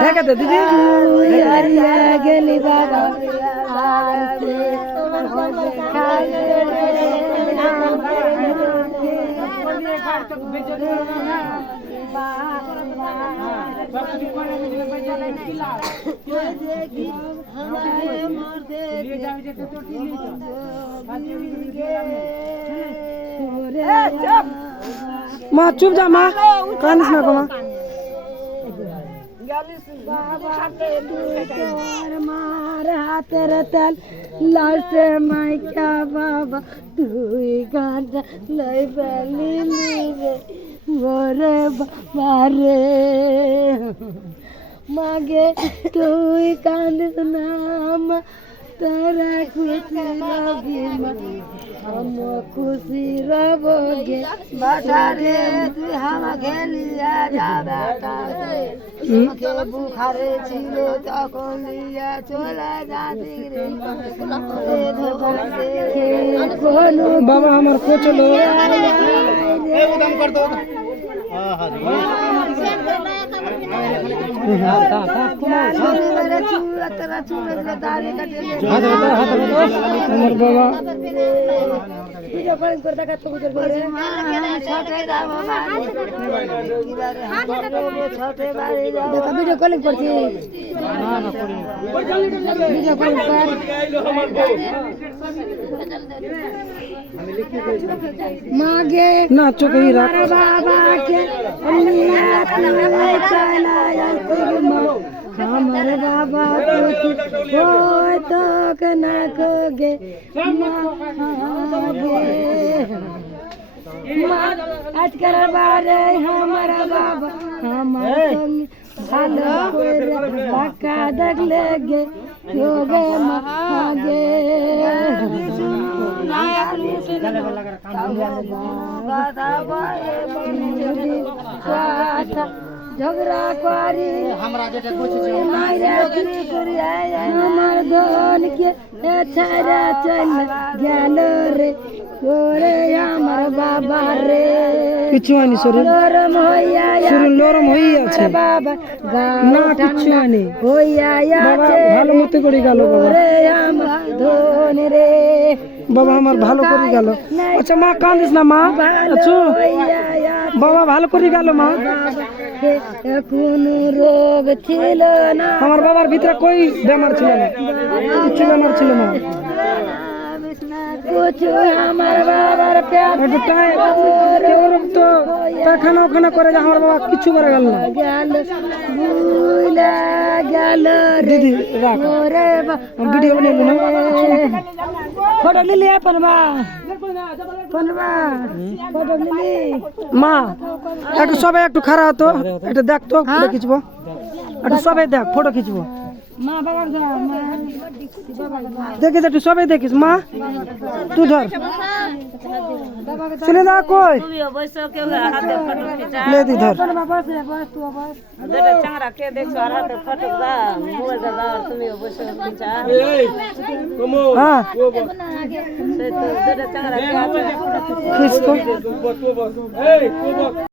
দেখা তো দিদি গেলি বাবা মা চুপ যা মা কানিস না মা মার হাতের তেল লাস্টে মাইকা বাবা তুই গানটা লাই বেলি রে ওরে বাবা রে মাগে তুই কানিস না মা তারা খুশি রবি মা हम खुशी रहोगे बेटा रे तू हम खेलिया जा बेटा के बुखारे छिलो तখন लिया चला जाती रे बाबा हमर को चलो ए उदम कर दो ভিডিও কলিং করছি मागे ना चुके बाबा के हमारे बाबा तो ना कोगे आज कर बारे हमारा बाबा हमारे ভালো করে বাঁকা দেখলে গে যোগে মাগে ঝগড়া করি আমার ধনকে ছাড়া চল গেল রে ওরে আমার বাবা রে কিছু হয়নি শরীর নরম হয়ে আছে বাবা না কিছু হয়নি বাবা ভালো মতো করে গেল বাবা আমার ধন রে বাবা আমার ভালো করে গেল আচ্ছা মা কাঁদিস না মা আচ্ছা বাবা ভালো করে গেল মা কোন রোগ ছিল না আমার বাবার ভিতরে কই বেমার ছিল না কিছু বেমার ছিল না कुछ हमारे बाबार प्यार तो खाना खाना करे हमारे बाबा किच्छु करे गल ना गल दीदी राख वीडियो बने लो ना फोटो ले ले पनवा फोटो ले ले मां একটু সবাই একটু খাড়া হতো এটা দেখ তো ফটো খিচবো একটু সবাই দেখ ফটো খিচবো মা বাবা দেখিস একটু সবাই দেখিস মা তুই ধর চলে যা কই ले दी धर बेटा चंगरा के देख सो हाथ फटक दा मोबाइल दा तुम बस खिंचा हां से तो बेटा चंगरा के खींच तो